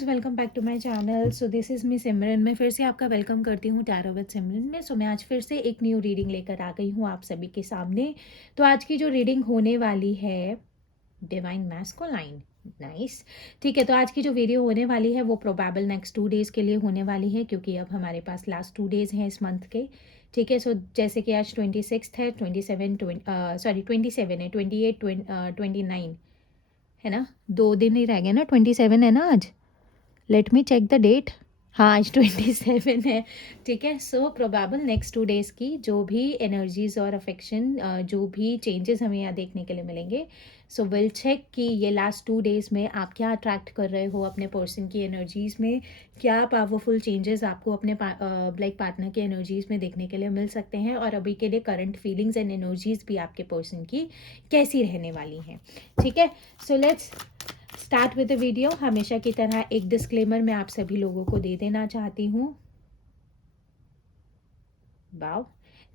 Guys, welcome back to my channel. So this is me Simran. मैं फिर से आपका वेलकम करती हूँ टैरो विद सिमरन में। मैं आज फिर से एक न्यू रीडिंग लेकर आ गई हूँ आप सभी के सामने। तो आज की जो रीडिंग होने वाली है, डिवाइन मैस्कुलाइन। नाइस। ठीक है, तो आज की जो वीडियो होने वाली है वो प्रोबेबल नेक्स्ट 2 डेज़ के लिए होने वाली है, क्योंकि अब हमारे पास लास्ट 2 डेज़ हैं इस मंथ के। ठीक है, सो जैसे कि आज 26 है, 27 है, 28, 29 है ना। 2 दिन ही रह गए ना, 27 है ना आज। Let me check the date. हाँ, आज 27 है। ठीक है, सो प्रोबेबल नेक्स्ट 2 डेज़ की जो भी एनर्जीज और अफेक्शन, जो भी चेंजेस हमें यहाँ देखने के लिए मिलेंगे, सो विल चेक कि ये लास्ट 2 डेज़ में आप क्या अट्रैक्ट कर रहे हो अपने पर्सन की एनर्जीज में। क्या पावरफुल चेंजेस आपको अपने पार्टनर की एनर्जीज में देखने के लिए मिल सकते हैं, और अभी के लिए करंट फीलिंग्स एंड एनर्जीज भी आपके पर्सन की कैसी रहने वाली हैं। ठीक है, so let's start with the video. हमेशा की तरह एक डिस्क्लेमर मैं आप सभी लोगों को दे देना चाहती हूँ। वाओ।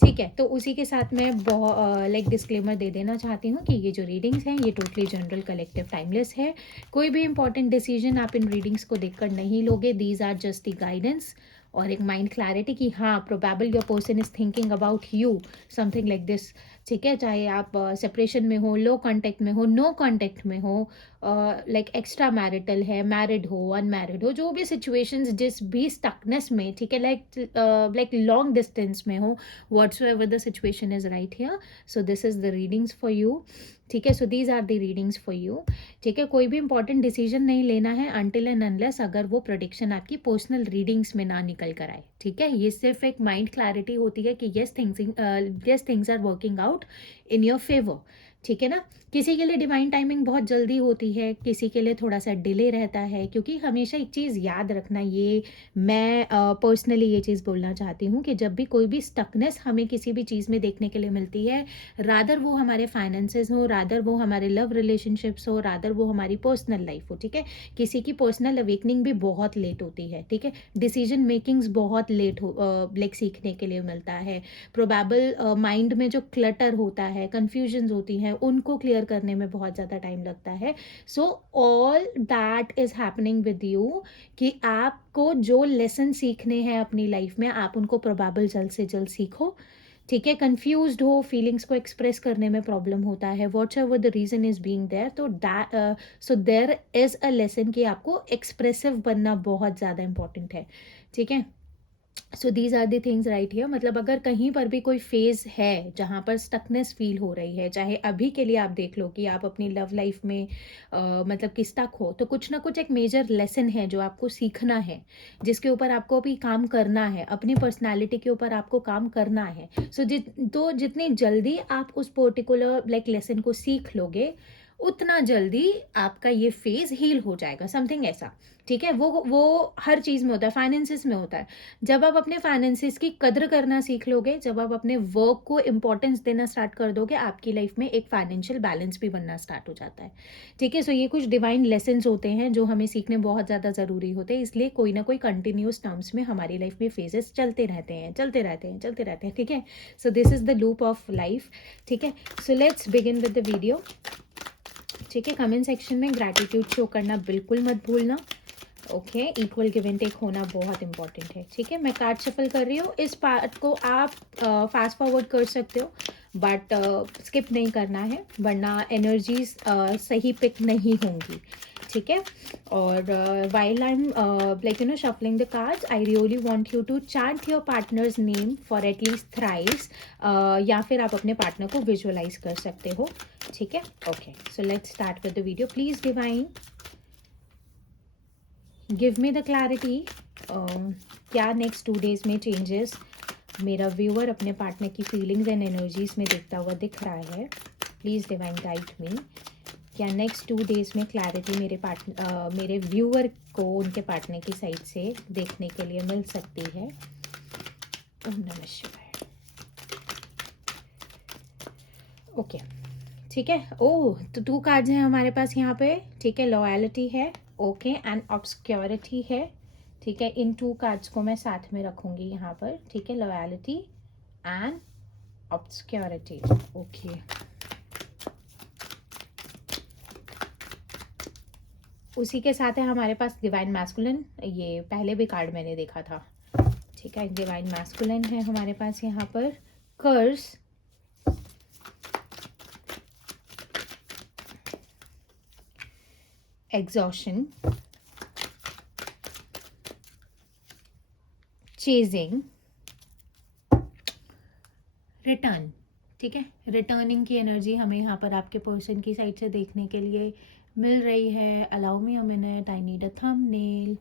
ठीक है, तो उसी के साथ मैं बहुत डिस्क्लेमर दे देना चाहती हूँ कि ये जो रीडिंग्स हैं ये टोटली जनरल, कलेक्टिव, टाइमलेस है। कोई भी इंपॉर्टेंट डिसीजन आप इन रीडिंग्स को देखकर नहीं लोगे। These are just the guidance और एक माइंड क्लैरिटी कि हाँ, probable your person is thinking about you, something like this. ठीक है, चाहे आप सेपरेशन में हो, लो कांटेक्ट में हो, नो कांटेक्ट में हो, लाइक एक्स्ट्रा मैरिटल है, मैरिड हो, अनमैरिड हो, जो भी सिचुएशंस, जिस भी स्टकनेस में, ठीक है, लाइक लॉन्ग डिस्टेंस में हो, whatsoever the situation is right here, so this is the readings for you. ठीक है, so these are the readings for you. ठीक है, कोई भी इंपॉर्टेंट डिसीजन नहीं लेना है अनटिल एंड अनलेस अगर वो प्रोडिक्शन आपकी पर्सनल रीडिंग्स में ना निकल कर आए। ठीक है, ये सिर्फ एक माइंड क्लैरिटी होती है कि yes things are working out in your favour. ठीक है ना। किसी के लिए डिवाइन टाइमिंग बहुत जल्दी होती है, किसी के लिए थोड़ा सा डिले रहता है, क्योंकि हमेशा एक चीज़ याद रखना, ये मैं पर्सनली ये चीज़ बोलना चाहती हूँ कि जब भी कोई भी स्टकनेस हमें किसी भी चीज़ में देखने के लिए मिलती है, रादर वो हमारे फाइनेंसेस हो, रादर वो हमारे लव रिलेशनशिप्स हो, रादर वो हमारी पर्सनल लाइफ हो। ठीक है, किसी की पर्सनल अवेकनिंग भी बहुत लेट होती है। ठीक है, डिसीजन मेकिंग्स बहुत लेट हो, लाइक सीखने के लिए मिलता है। प्रोबेबल माइंड में जो क्लटर होता है, कन्फ्यूजन्स होती हैं, उनको क्लियर करने में बहुत ज़्यादा टाइम लगता है। So all that is happening with you कि आपको जो लेसन सीखने हैं अपनी लाइफ में, आप उनको प्रोबेबल जल्द से जल्द सीखो। ठीक है, कंफ्यूज्ड हो, फीलिंग्स को एक्सप्रेस करने में प्रॉब्लम होता है, whatsoever the reason is being there, तो so there is a lesson कि आपको एक्सप्रेसिव बनना बहुत ज़्यादा इंपॉर्टेंट है। ठीक है, so these are the things right here. मतलब अगर कहीं पर भी कोई फेज है जहाँ पर स्टकनेस फील हो रही है, चाहे अभी के लिए आप देख लो कि आप अपनी लव लाइफ में मतलब कि स्टक हो, तो कुछ ना कुछ एक मेजर लेसन है जो आपको सीखना है, जिसके ऊपर आपको अभी काम करना है, अपनी पर्सनैलिटी के ऊपर आपको काम करना है। तो जितनी जल्दी आप उस पर्टिकुलर लाइक लेसन को सीख लोगे, उतना जल्दी आपका ये फेज हील हो जाएगा, समथिंग ऐसा। ठीक है, वो हर चीज़ में होता है, फाइनेंसिस में होता है। जब आप अपने फाइनेंसिस की कद्र करना सीख लोगे, जब आप अपने वर्क को इंपॉर्टेंस देना स्टार्ट कर दोगे, आपकी लाइफ में एक फाइनेंशियल बैलेंस भी बनना स्टार्ट हो जाता है। ठीक है, सो ये कुछ डिवाइन लेसन्स होते हैं जो हमें सीखने बहुत ज़्यादा ज़रूरी होते हैं, इसलिए कोई ना कोई कंटिन्यूस टर्म्स में हमारी लाइफ में फेजेस चलते रहते हैं, चलते रहते हैं, चलते रहते हैं। ठीक है, so this is the loop of life. ठीक है, so let's begin with the video. ठीक है, कमेंट सेक्शन में ग्रैटिट्यूड शो करना बिल्कुल मत भूलना। Okay, equal give and take होना बहुत इंपॉर्टेंट है। ठीक है, मैं कार्ड शफल कर रही हूँ, इस पार्ट को आप फास्ट फॉरवर्ड कर सकते हो, बट स्किप नहीं करना है, वरना एनर्जीज सही पिक नहीं होंगी। ठीक है, और while I am like shuffling the cards, I really want you to chant your partner's name for at least thrice, या फिर आप अपने पार्टनर को विजुअलाइज कर सकते हो। ठीक है, okay, so let's start with the video. Please divine give me the clarity, क्या नेक्स्ट 2 डेज में चेंजेस मेरा व्यूअर अपने पार्टनर की फीलिंग्स एंड एनर्जीज में देखता हुआ दिख रहा है। प्लीज़ डिवाइन गाइड मी, क्या नेक्स्ट 2 डेज में क्लैरिटी मेरे व्यूअर को उनके पार्टनर की साइड से देखने के लिए मिल सकती है। ओम नमः शिवाय। ओके, ठीक है। ओह, तो 2 कार्ड्स हैं हमारे पास यहाँ पे। ठीक है, लॉयल्टी है, ओके, एंड ऑब्सक्योरिटी है। ठीक है, इन 2 कार्ड्स को मैं साथ में रखूंगी यहाँ पर। ठीक है, लॉयल्टी एंड ऑब्सक्योरिटी। ओके, उसी के साथ है हमारे पास डिवाइन मैस्कुलिन, ये पहले भी कार्ड मैंने देखा था, ठीक है। डिवाइन मैस्कुलिन है हमारे पास यहाँ पर। कर्स, एग्जॉशन, चेजिंग, रिटर्न, ठीक है। रिटर्निंग की एनर्जी हमें यहाँ पर आपके पर्सन की साइड से देखने के लिए मिल रही है। Allow me a minute, I need a thumbnail.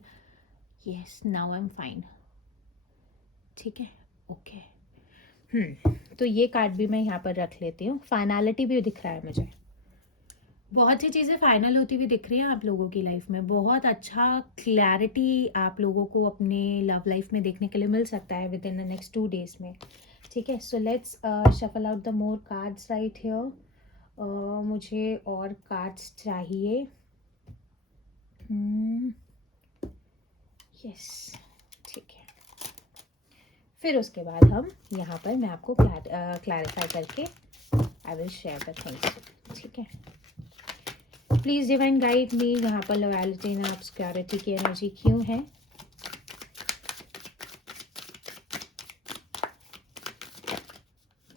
Yes, now I am fine, ठीक है, ओके। तो ये कार्ड भी मैं यहाँ पर रख लेती हूँ। फाइनलिटी भी दिख रहा है मुझे, बहुत सी चीज़ें फाइनल होती हुई दिख रही हैं आप लोगों की लाइफ में। बहुत अच्छा क्लैरिटी आप लोगों को अपने लव लाइफ में देखने के लिए मिल सकता है with in the next 2 days में, ठीक है। So let's shuffle out the more cards right here. मुझे और कार्ड्स चाहिए। यस, ठीक है। फिर उसके बाद हम यहाँ पर मैं आपको क्लैरिफाई करके I will share the things, ठीक है। प्लीज डिवाइन गाइड मी, यहाँ पर लॉयल्टी एंड ऑब्स्क्योरिटी की एनर्जी क्यों है?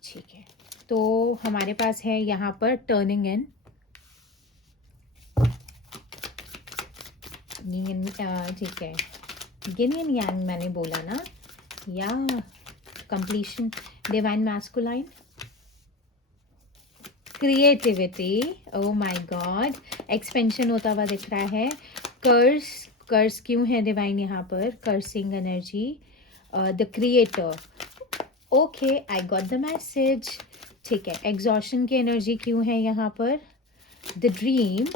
ठीक है, तो हमारे पास है यहाँ पर टर्निंग इन, ठीक है। गिन एंड यांग मैंने बोला ना, या completion, divine masculine, creativity, oh my God, expansion होता हुआ दिख रहा है। कर्स, कर्स क्यों है डिवाइन यहाँ पर? Cursing energy, the creator, okay I got the message, ठीक है। एग्जॉशन की एनर्जी क्यों है यहाँ पर? द ड्रीम,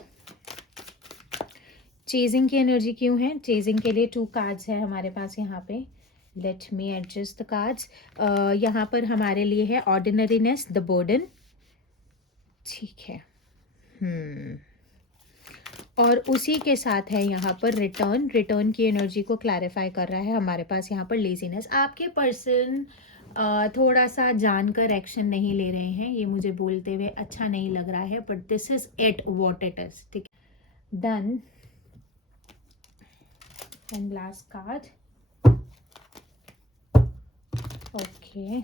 चेजिंग की एनर्जी क्यों है? चेजिंग के लिए 2 कार्ड्स है हमारे पास यहाँ पे। Let me adjust the cards. यहाँ पर हमारे लिए है ऑर्डिनरीनेस, द बर्डन, ठीक है। और उसी के साथ है यहाँ पर रिटर्न, रिटर्न की एनर्जी को क्लैरिफाई कर रहा है हमारे पास यहाँ पर लेजीनेस। आपके पर्सन थोड़ा सा जानकर एक्शन नहीं ले रहे हैं, ये मुझे बोलते हुए अच्छा नहीं लग रहा है, but this is it what it is, ठीक है। Done, and last card, okay.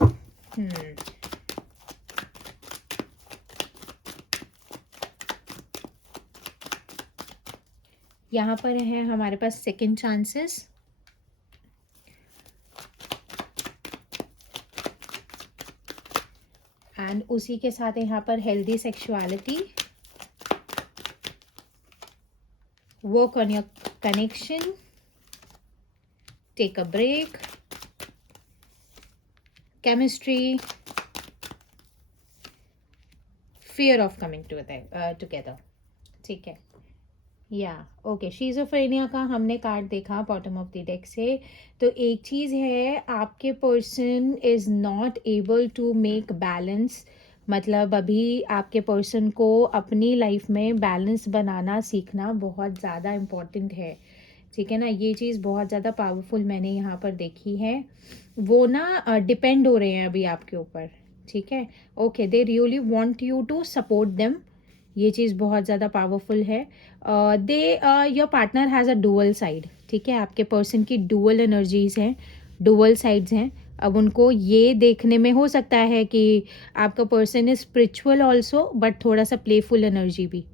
यहाँ पर है हमारे पास सेकंड चांसेस, एंड उसी के साथ यहाँ पर healthy sexuality, work on your connection, take a break, chemistry, fear of coming together, ठीक है। या ओके, शीज़ोफ्रेनिया का हमने कार्ड देखा बॉटम ऑफ द डेक से। तो एक चीज़ है, आपके person is not able to make balance, मतलब अभी आपके पर्सन को अपनी लाइफ में बैलेंस बनाना सीखना बहुत ज़्यादा इम्पॉर्टेंट है, ठीक है ना। ये चीज़ बहुत ज़्यादा पावरफुल मैंने यहाँ पर देखी है। वो ना डिपेंड हो रहे हैं अभी आपके ऊपर, ठीक है। Okay, they really want you to support them, ये चीज़ बहुत ज़्यादा पावरफुल है। They your partner has a dual side, ठीक है। आपके पर्सन की डुअल एनर्जीज हैं, डुअल साइड्स हैं। अब उनको ये देखने में हो सकता है कि आपका person is spiritual also, but थोड़ा सा प्लेफुल एनर्जी भी,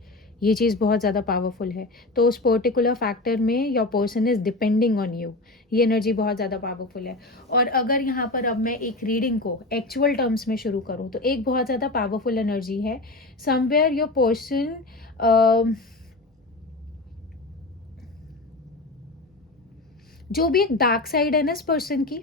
ये चीज़ बहुत ज़्यादा पावरफुल है। तो उस पर्टिकुलर फैक्टर में your person is depending on you, ये एनर्जी बहुत ज़्यादा पावरफुल है। और अगर यहाँ पर अब मैं एक रीडिंग को एक्चुअल टर्म्स में शुरू करूँ तो एक बहुत ज़्यादा पावरफुल एनर्जी है, समवेयर योर पर्सन जो भी एक डार्क साइड है ना इस पर्सन की,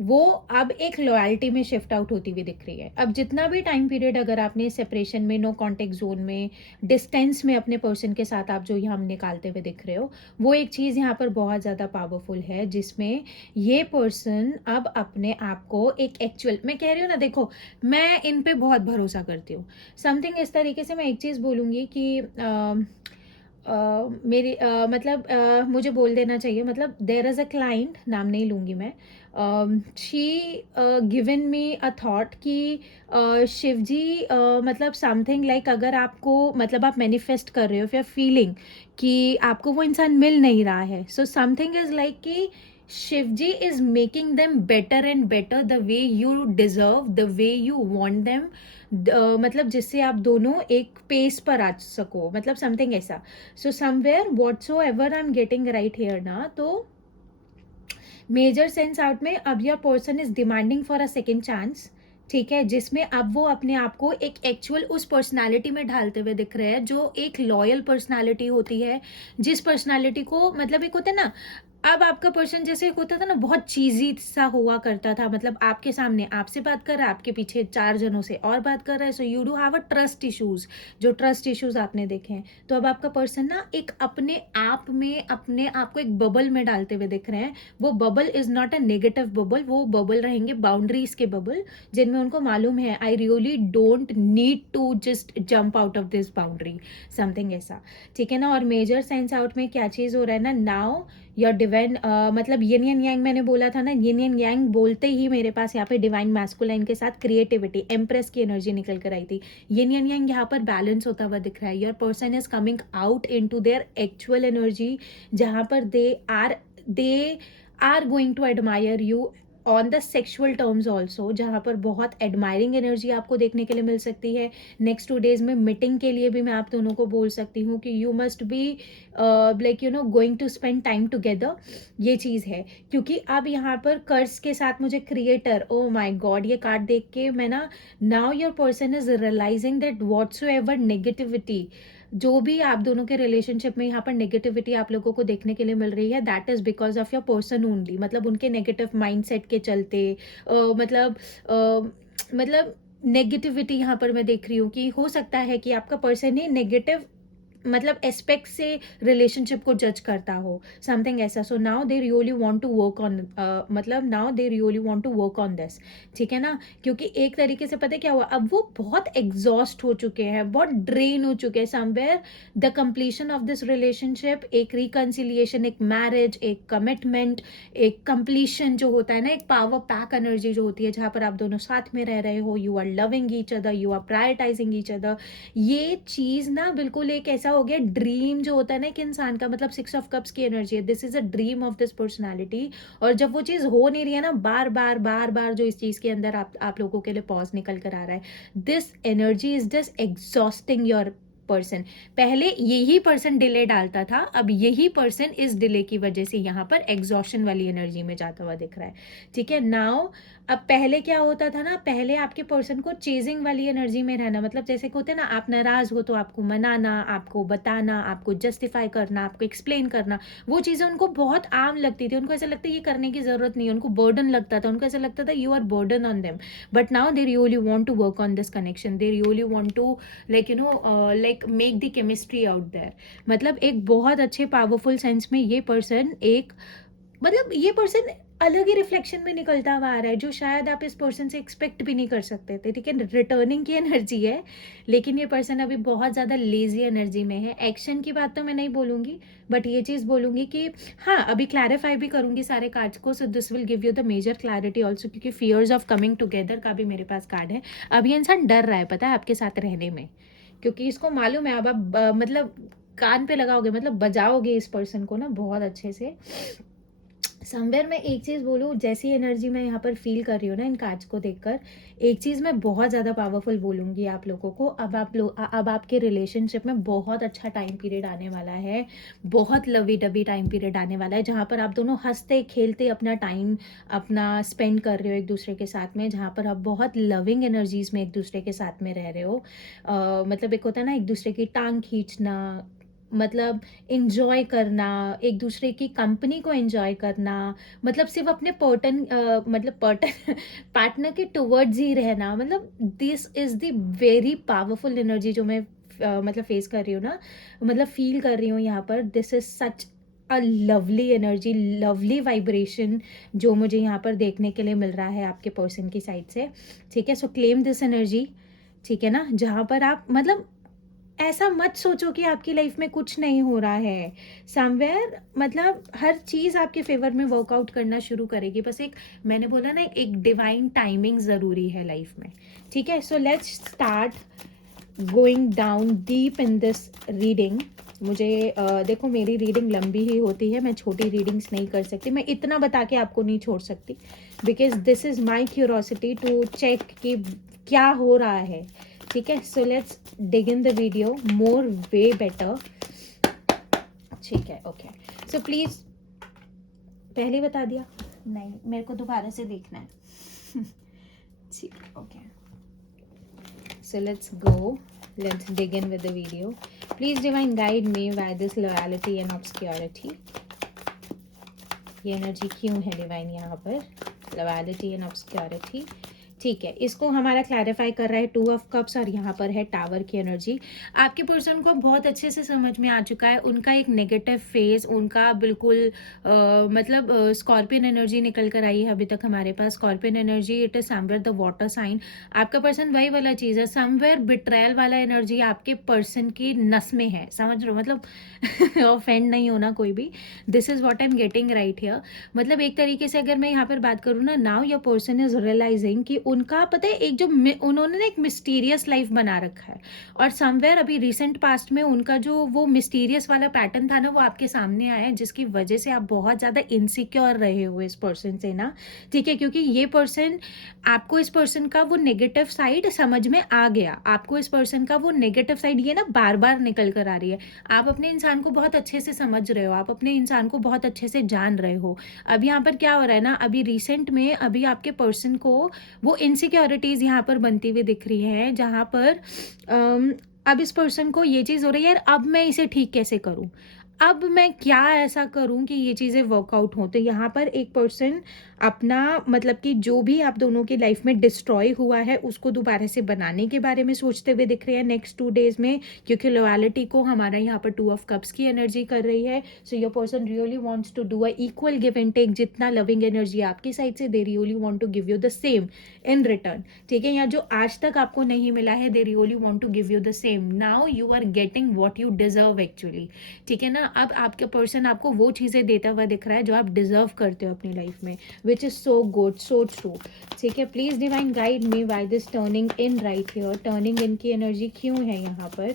वो अब एक लॉयल्टी में शिफ्ट आउट होती हुई दिख रही है। अब जितना भी टाइम पीरियड अगर आपने सेपरेशन में, नो कॉन्टेक्ट जोन में, डिस्टेंस में अपने पर्सन के साथ आप जो हम निकालते हुए दिख रहे हो, वो एक चीज़ यहाँ पर बहुत ज़्यादा पावरफुल है, जिसमें ये पर्सन अब अपने आप को एक एक्चुअल, मैं कह रही हूँ ना, देखो मैं इन पे बहुत भरोसा करती हूँ। समथिंग इस तरीके से मैं एक चीज़ बोलूँगी कि मतलब मुझे बोल देना चाहिए, मतलब देयर इज़ अ क्लाइंट, नाम नहीं लूँगी मैं, she given me a thought कि शिव जी, मतलब समथिंग लाइक, अगर आपको, मतलब आप मैनिफेस्ट कर रहे हो, फिर फीलिंग कि आपको वो इंसान मिल नहीं रहा है, सो समथिंग इज़ लाइक कि Shiv ji is making them better and better, the way you deserve, the way you want them, मतलब जिससे आप दोनों एक पेस पर आ सको, मतलब समथिंग ऐसा। So somewhere whatsoever I am getting right here ना, तो मेजर सेंस आउट में अब your person is demanding for a second chance, ठीक है, जिसमें अब वो अपने आप को एक एक्चुअल उस पर्सनालिटी में ढालते हुए दिख रहे हैं जो एक लॉयल पर्सनालिटी होती है, जिस पर्सनालिटी को, मतलब एक होता है ना, अब आपका पर्सन जैसे एक होता था ना, बहुत चीजी सा हुआ करता था, मतलब आपके सामने आपसे बात कर रहा है, आपके पीछे 4 जनों से और बात कर रहा है, so you do have a trust issues, जो ट्रस्ट इश्यूज आपने देखे हैं। तो अब आपका पर्सन ना एक अपने आप में अपने आप को एक बबल में डालते हुए दिख रहे हैं। वो bubble is not a negative bubble, वो बबल रहेंगे बाउंड्रीज के बबल, जिनमें उनको मालूम है I really don't need to just jump out of this boundary, something ऐसा, ठीक है ना। और मेजर साइंस आउट में क्या चीज हो रहा है ना, नाउ योर डिवाइन, मतलब यिन एंड यांग मैंने बोला था ना, यिन एंड यांग बोलते ही मेरे पास यहाँ पे डिवाइन मैस्कुलाइन के साथ क्रिएटिविटी, एम्प्रेस की एनर्जी निकल कर आई थी। यिन एंड यांग यहाँ पर बैलेंस होता हुआ दिख रहा है। Your person is coming out in to their actual energy, जहाँ पर they are going to admire you on the sexual terms also, जहाँ पर बहुत एडमायरिंग एनर्जी आपको देखने के लिए मिल सकती है। नेक्स्ट 2 days में मीटिंग के लिए भी मैं आप दोनों को बोल सकती हूँ कि you must be like you know going to spend time together, ये चीज़ है। क्योंकि अब यहाँ पर कर्स के साथ मुझे क्रिएटर, ओ माई गॉड, ये कार्ड देख के मैं ना, now your person is realising that whatsoever negativity, जो भी आप दोनों के रिलेशनशिप में यहाँ पर नेगेटिविटी आप लोगों को देखने के लिए मिल रही है, that is because of your person only, मतलब उनके नेगेटिव माइंडसेट के चलते, मतलब नेगेटिविटी यहाँ पर मैं देख रही हूँ कि हो सकता है कि आपका पर्सन ही नेगेटिव, मतलब एस्पेक्ट से रिलेशनशिप को जज करता हो, समथिंग ऐसा। So now they really want to work on, मतलब now they really want to work on this, ठीक है ना। क्योंकि एक तरीके से पता है क्या हुआ, अब वो बहुत एग्जॉस्ट हो चुके हैं, बहुत ड्रेन हो चुके हैं। Somewhere the completion of this relationship, एक रिकन्सिलिएशन, एक मैरिज, एक कमिटमेंट, एक कंप्लीशन जो होता है ना, एक पावर पैक एनर्जी जो होती है, जहाँ पर आप दोनों साथ में रह रहे हो, you are loving each other, you are prioritising each other, ये चीज ना बिल्कुल एक ऐसा हो गया ड्रीम जो होता है ना एक इंसान का, मतलब 6 of Cups की एनर्जी है, this is a dream of this personality. और जब वो चीज हो नहीं रही है ना, बार बार बार बार जो इस चीज के अंदर आप लोगों के लिए पॉज निकल कर आ रहा है, this energy is just exhausting your person. पहले यही पर्सन डिले डालता था, अब यही पर्सन इस डिले की वजह से यहाँ पर एग्जॉशन वाली एनर्जी में जाता हुआ दिख रहा है, ठीक है। नाउ अब पहले क्या होता था ना, पहले आपके पर्सन को चेजिंग वाली एनर्जी में रहना, मतलब जैसे कि होते हैं ना, आप नाराज हो तो आपको मनाना, आपको बताना, आपको जस्टिफाई करना, आपको एक्सप्लेन करना, वो चीज़ें उनको बहुत आम लगती थी। उनको ऐसा लगता है ये करने की जरूरत नहीं है, उनको बर्डन लगता था, उनको ऐसा लगता था you are burden on them. But now they really want to work on this connection, they really want to like you know like make the chemistry out there. मतलब एक बहुत अच्छे पावरफुल सेंस में ये पर्सन एक, मतलब ये person अलग ही रिफ्लेक्शन में निकलता हुआ आ रहा है, जो शायद आप इस पर्सन से एक्सपेक्ट भी नहीं कर सकते थे, ठीक है। रिटर्निंग की एनर्जी है, लेकिन ये पर्सन अभी बहुत ज़्यादा लेजी एनर्जी में है। एक्शन की बात तो मैं नहीं बोलूँगी, बट ये चीज़ बोलूँगी कि हाँ, अभी क्लैरिफाई भी करूँगी सारे कार्ड्स को, so this will give you the major clarity also, क्योंकि फियर्स ऑफ कमिंग टुगेदर का भी मेरे पास कार्ड है। अब ये इंसान डर रहा है, पता है, आपके साथ रहने में, क्योंकि इसको मालूम है अब आप मतलब कान पे लगाओगे, मतलब बजाओगे इस पर्सन को ना बहुत अच्छे से। समवेयर मैं एक चीज़ बोलूँ, जैसी एनर्जी मैं यहाँ पर फील कर रही हूँ ना इन कार्ड्स को देखकर, एक चीज़ मैं बहुत ज़्यादा पावरफुल बोलूँगी आप लोगों को। अब आपके रिलेशनशिप में बहुत अच्छा टाइम पीरियड आने वाला है, बहुत लवी डबी टाइम पीरियड आने वाला है, जहाँ पर आप दोनों हंसते खेलते अपना टाइम अपना स्पेंड कर रहे हो एक दूसरे के साथ में, जहाँ पर आप बहुत लविंग एनर्जीज में एक दूसरे के साथ में रह रहे हो। मतलब एक होता है ना एक दूसरे की टांग खींचना, मतलब एंजॉय करना, एक दूसरे की कंपनी को एंजॉय करना, मतलब सिर्फ अपने मतलब पार्टनर के टुवर्ड्स ही रहना, मतलब this is the very powerful energy जो मैं मतलब फेस कर रही हूँ ना, मतलब फील कर रही हूँ यहाँ पर। This is such a lovely energy, lovely vibration जो मुझे यहाँ पर देखने के लिए मिल रहा है आपके पर्सन की साइड से, ठीक है। सो क्लेम दिस एनर्जी, ठीक है ना, जहाँ पर आप मतलब ऐसा मत सोचो कि आपकी लाइफ में कुछ नहीं हो रहा है। समवेयर मतलब हर चीज़ आपके फेवर में वर्कआउट करना शुरू करेगी। बस एक, मैंने बोला ना, एक डिवाइन टाइमिंग ज़रूरी है लाइफ में। ठीक है, so let's start going down deep in this reading. मुझे देखो, मेरी रीडिंग लंबी ही होती है, मैं छोटी रीडिंग्स नहीं कर सकती, मैं इतना बता के आपको नहीं छोड़ सकती, because this is my curiosity to check कि क्या हो रहा है। ठीक है, so let's dig in the video more way better. ठीक है, ओके, सो प्लीज़, पहले बता दिया नहीं, मेरे को दोबारा से देखना है। ठीक है, okay, so let's dig in with the video. Please divine guide me by this loyalty and obscurity. ये एनर्जी क्यों है डिवाइन यहाँ पर? Loyalty and obscurity. ठीक है, इसको हमारा क्लैरिफाई कर रहा है 2 ऑफ कप्स, और यहाँ पर है टावर की एनर्जी। आपके पर्सन को बहुत अच्छे से समझ में आ चुका है उनका एक नेगेटिव फेज, उनका बिल्कुल मतलब स्कॉर्पियन एनर्जी निकल कर आई है अभी तक हमारे पास। Scorpion energy, it is somewhere the water sign. आपका पर्सन वही वाला चीज़ है, समवेयर बिट्रायल वाला एनर्जी आपके पर्सन की नस में है, समझ रहे हो? मतलब ऑफेंड नहीं होना कोई भी, this is what I am getting right here. मतलब एक तरीके से अगर मैं यहाँ पर बात करूँ ना, now your person is realising कि उनका पता है एक जो उन्होंने ना एक मिस्टीरियस लाइफ बना रखा है, और समवेयर अभी रिसेंट पास्ट में उनका जो वो मिस्टीरियस वाला पैटर्न था ना, वो आपके सामने आया है, जिसकी वजह से आप बहुत ज़्यादा इनसिक्योर रहे हो इस पर्सन से ना। ठीक है, क्योंकि ये पर्सन, आपको इस पर्सन का वो नेगेटिव साइड समझ में आ गया, आपको इस पर्सन का वो नेगेटिव साइड ये ना बार बार निकल कर आ रही है। आप अपने इंसान को बहुत अच्छे से समझ रहे हो, आप अपने इंसान को बहुत अच्छे से जान रहे हो। अब यहाँ पर क्या हो रहा है ना, अभी रिसेंट में अभी आपके पर्सन को वो इनसिक्योरिटीज यहाँ पर बनती हुई दिख रही है, जहाँ पर अब इस पर्सन को ये चीज़ हो रही है, यार अब मैं इसे ठीक कैसे करूँ, अब मैं क्या ऐसा करूं कि ये चीज़ें वर्कआउट हों। तो यहाँ पर एक पर्सन अपना मतलब कि जो भी आप दोनों की लाइफ में डिस्ट्रॉय हुआ है उसको दोबारा से बनाने के बारे में सोचते हुए दिख रहे हैं नेक्स्ट 2 डेज में, क्योंकि लॉयल्टी को हमारा यहाँ पर 2 ऑफ कप्स की एनर्जी कर रही है। So your person really wants to do a equal give and take. जितना लविंग एनर्जी आपकी साइड से, they really want to give you the same in return. ठीक है, या जो आज तक आपको नहीं मिला है, they really want to give you the same. Now you are getting what you deserve actually. ठीक है ना, अब आपके पर्सन आपको वो चीज़ें देता हुआ दिख रहा है जो आप डिजर्व करते हो अपनी लाइफ में, which is so good, so true. ठीक है, please divine guide me by this turning in right here. Turning in की एनर्जी क्यों है यहाँ पर?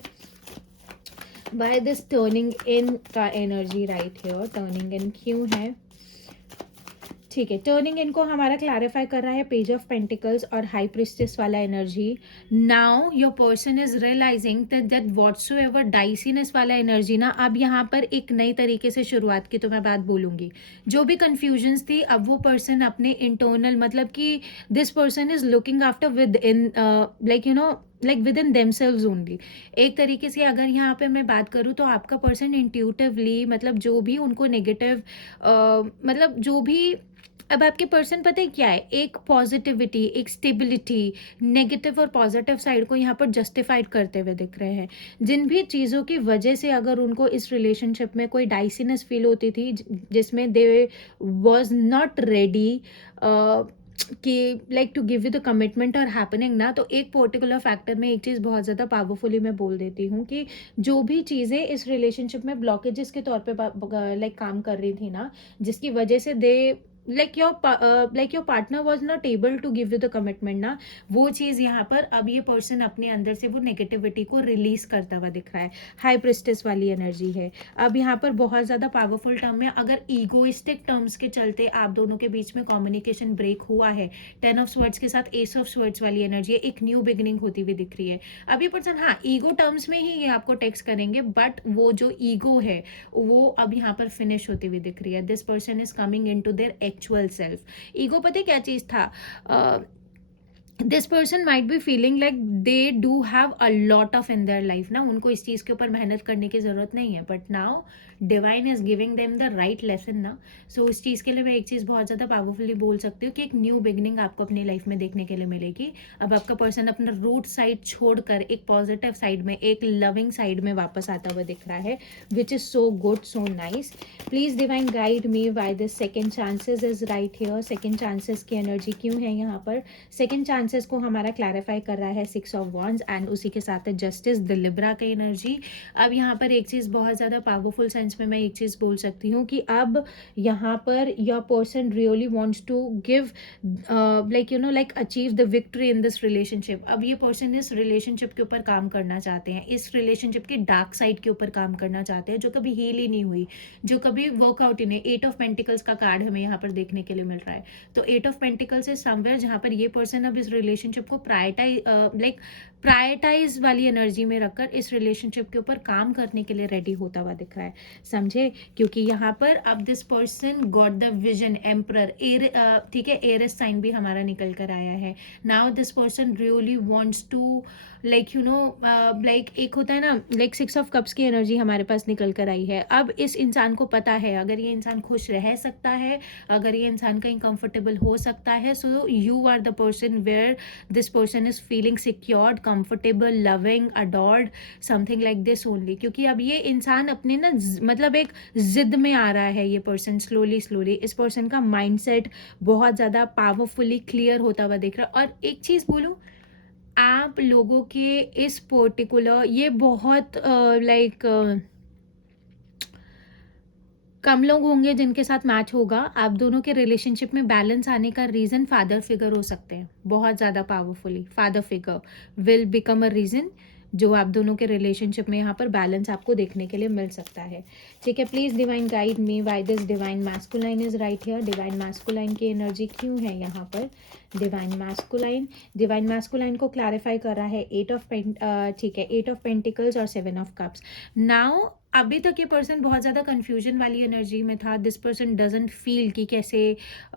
बाय दिस टर्निंग इन का एनर्जी राइट हियर, टर्निंग इन क्यों है? ठीक है, टर्निंग इनको हमारा क्लैरिफाई कर रहा है पेज ऑफ पेंटिकल्स और हाई प्रिस्टेस वाला energy. Now your person is realising that whatsoever diceyness वाला एनर्जी ना, अब यहाँ पर एक नई तरीके से शुरुआत की तो मैं बात बोलूँगी। जो भी कन्फ्यूजन्स थी, अब वो पर्सन अपने इंटरनल, मतलब कि this person is looking after with in like you know, like with in themselves only. एक तरीके से अगर यहाँ पे मैं बात करूँ तो आपका पर्सन इंट्यूटिवली, मतलब जो भी उनको नेगेटिव मतलब जो भी, अब आपके पर्सन पता है क्या है, एक पॉजिटिविटी, एक स्टेबिलिटी, नेगेटिव और पॉजिटिव साइड को यहाँ पर जस्टिफाइड करते हुए दिख रहे हैं। जिन भी चीज़ों की वजह से अगर उनको इस रिलेशनशिप में कोई डाइसीनेस फील होती थी, जिसमें दे वॉज नॉट रेडी कि like to give you the commitment और हैपनिंग ना, तो एक पर्टिकुलर फैक्टर में एक चीज़ बहुत ज़्यादा पावरफुली मैं बोल देती हूँ कि जो भी चीज़ें इस रिलेशनशिप में ब्लॉकेजेस के तौर पे लाइक काम कर रही थी ना, जिसकी वजह से दे like your partner was not able to give you the commitment ना, वो चीज़ यहाँ पर अब ये पर्सन अपने अंदर से वो नेगेटिविटी को रिलीज करता हुआ दिख रहा है। हाई प्रिस्टेस वाली एनर्जी है अब यहाँ पर बहुत ज़्यादा पावरफुल टर्म में। अगर ईगोइस्टिक टर्म्स के चलते आप दोनों के बीच में कम्युनिकेशन ब्रेक हुआ है, 10 ऑफ स्वर्ड्स के साथ एस ऑफ स्वर्ड्स वाली एनर्जी है, एक न्यू बिगिनिंग होती हुई दिख रही है। अब ये पर्सन हाँ ईगो टर्म्स में ही ये आपको टेक्स्ट करेंगे, बट वो जो ईगो है वो अब यहाँ पर फिनिश होती हुई दिख रही है। This person is coming in to their actual self. Ego पता है क्या चीज था? This person might be feeling like they do have a lot of in their life ना, उनको इस चीज़ के ऊपर मेहनत करने की ज़रूरत नहीं है, but now divine is giving them the right lesson ना। सो उस चीज़ के लिए मैं एक चीज़ बहुत ज़्यादा पावरफुली बोल सकती हूँ कि एक न्यू बिगनिंग आपको अपनी लाइफ में देखने के लिए मिलेगी। अब आपका पर्सन अपना रूट साइड छोड़कर एक पॉजिटिव साइड में, एक लविंग साइड में वापस आता हुआ दिख रहा है, which is so good, so nice. Please divine guide me why this second chances is right here. Second chances की एनर्जी क्यों है यहाँ पर? सेकेंड चांसेस को हमारा क्लैरिफाई कर रहा है 6 ऑफ वॉन्ड्स एंड उसी के साथ है जस्टिस, द लिब्रा की एनर्जी। अब यहाँ पर एक चीज़ बहुत ज़्यादा पावरफुल सेंस में मैं एक चीज़ बोल सकती हूँ कि अब यहाँ पर your person really wants to give like you know like achieve the victory in this relationship. अब ये पर्सन इस रिलेशनशिप के ऊपर काम करना चाहते हैं, इस रिलेशनशिप के डार्क साइड के ऊपर काम करना चाहते हैं जो कभी हील ही नहीं हुई, जो कभी वर्कआउट ही नहीं। 8 ऑफ पेंटिकल्स का कार्ड हमें यहाँ पर देखने के लिए मिल रहा है। तो 8 ऑफ पेंटिकल्स इज समवेयर जहाँ पर ये पर्सन अब इस रिलेशनशिप को प्रायोरिटाइज वाली एनर्जी में रखकर इस रिलेशनशिप के ऊपर काम करने के लिए रेडी होता हुआ दिख रहा है, समझे? क्योंकि यहाँ पर अब this person got the vision, emperor, ठीक है, एरिस साइन भी हमारा निकल कर आया है। Now this person really wants to like you know like एक होता है ना, लाइक 6 ऑफ कप्स की एनर्जी हमारे पास निकल कर आई है। अब इस इंसान को पता है अगर ये इंसान खुश रह सकता है, अगर ये इंसान कहीं कंफर्टेबल हो सकता है, so you are the person where this person is feeling secured, comfortable, loving, adored, something like this only. क्योंकि अब ये इंसान अपने ना मतलब एक जिद में आ रहा है, ये पर्सन स्लोली स्लोली इस पर्सन का माइंडसेट बहुत ज़्यादा पावरफुली क्लियर होता हुआ दिख रहा है। और एक चीज़ बोलूँ, आप लोगों के इस पर्टिकुलर ये बहुत लाइक कम लोग होंगे जिनके साथ मैच होगा। आप दोनों के रिलेशनशिप में बैलेंस आने का रीज़न फादर फिगर हो सकते हैं, बहुत ज़्यादा powerfully father figure will become a reason जो आप दोनों के रिलेशनशिप में यहाँ पर बैलेंस आपको देखने के लिए मिल सकता है। ठीक है, please divine guide me why this divine masculine is right here. Divine masculine की एनर्जी क्यों है यहाँ पर? डिवाइन मैस्कुलाइन को क्लैरिफाई कर रहा है 8 ऑफ ठीक है, 8 ऑफ पेंटिकल्स और 7 ऑफ कप्स। नाउ अभी तक ये पर्सन बहुत ज़्यादा कन्फ्यूजन वाली एनर्जी में था। दिस पर्सन डजंट फील कि कैसे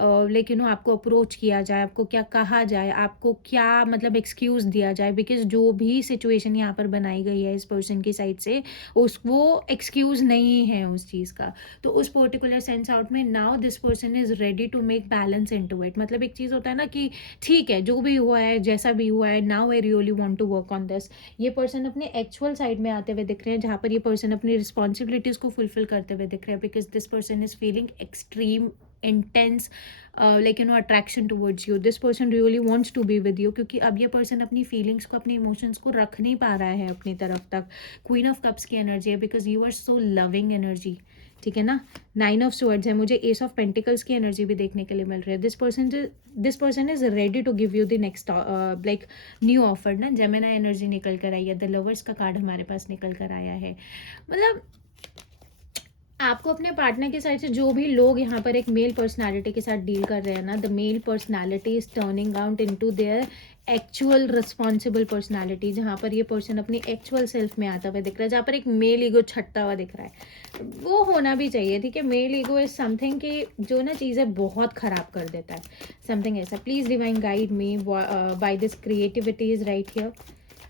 लाइक यू नो आपको अप्रोच किया जाए, आपको क्या कहा जाए, आपको क्या मतलब एक्सक्यूज़ दिया जाए, बिकॉज जो भी सिचुएशन यहाँ पर बनाई गई है इस पर्सन की साइड से वो एक्सक्यूज़ नहीं है उस चीज़ का। तो उस पर्टिकुलर सेंस आउट में now this person is ready to make balance in to it. मतलब एक चीज़ होता है ना कि ठीक है जो भी हुआ है, जैसा भी हुआ है, now I really want to work on this. ये पर्सन अपने एक्चुअल साइड में आते हुए दिख रहे हैं जहाँ पर ये पर्सन अपनी रिस्पॉन्सिबिलिटीज़ को फुलफिल करते हुए दिख रहे हैं, because this person is feeling extreme intense like you know attraction towards you. This person really wants to be with you, क्योंकि अब ये पर्सन अपनी फीलिंग्स को, अपने इमोशंस को रख नहीं पा रहा है अपनी तरफ तक। क्वीन ऑफ कप्स की एनर्जी है, because you are so loving energy, ठीक है ना। 9 ऑफ स्वर्ड्स है, मुझे एस ऑफ पेंटिकल्स की एनर्जी भी देखने के लिए मिल रही है। This person is ready to give you the next like new offer ना। जेमिनी एनर्जी निकल कर आई है, द लवर्स का कार्ड हमारे पास निकल कर आया है। मतलब आपको अपने पार्टनर के साइड से जो भी लोग यहाँ पर एक मेल पर्सनालिटी के साथ डील कर रहे हैं ना, the male personality is turning out into their actual responsible personality, जहाँ पर ये पर्सन अपनी एक्चुअल सेल्फ में आता हुआ दिख रहा है, जहाँ पर एक मेल ईगो छटता हुआ दिख रहा है। वो होना भी चाहिए, ठीक है। मेल ईगो इज समथिंग कि जो ना चीज़ें बहुत ख़राब कर देता है, समथिंग ऐसा। Please divine guide me by this creativity is right here.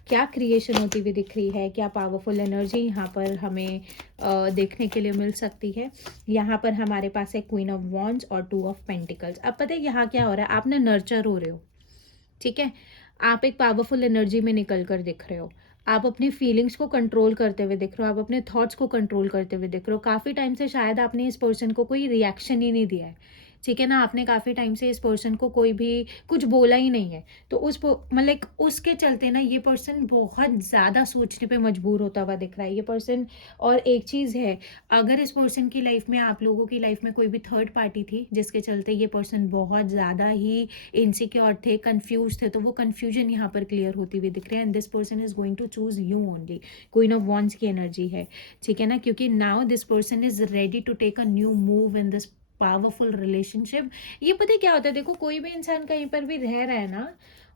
क्या क्रिएशन होती हुई दिख रही है, क्या पावरफुल एनर्जी यहाँ पर हमें देखने के लिए मिल सकती है। यहाँ पर हमारे पास है क्वीन ऑफ वॉन्ड्स और 2 ऑफ पेंटिकल्स। अब पता है यहाँ क्या हो रहा है, आप ना नर्चर हो रहे हो, ठीक है। आप एक पावरफुल एनर्जी में निकल कर दिख रहे हो, आप अपनी फीलिंग्स को कंट्रोल करते हुए दिख रहे हो, आप अपने थॉट्स को कंट्रोल करते हुए दिख रहे हो। काफ़ी टाइम से शायद आपने इस पर्सन को कोई रिएक्शन ही नहीं दिया है, ठीक है ना। आपने काफ़ी टाइम से इस पर्सन को कोई भी कुछ बोला ही नहीं है, तो मतलब उसके चलते ना ये पर्सन बहुत ज़्यादा सोचने पे मजबूर होता हुआ दिख रहा है ये पर्सन। और एक चीज़ है, अगर इस पर्सन की लाइफ में, आप लोगों की लाइफ में कोई भी थर्ड पार्टी थी जिसके चलते ये पर्सन बहुत ज़्यादा ही इनसिक्योर थे, कन्फ्यूज थे, तो वो कन्फ्यूजन यहाँ पर क्लियर होती हुई दिख रही है। And this person is going to choose you only. Queen of wands की एनर्जी है, ठीक है ना, क्योंकि now this person is ready to take a new move in this powerful relationship. ये पता है क्या होता है, देखो कोई भी इंसान कहीं पर भी रह रहा है ना,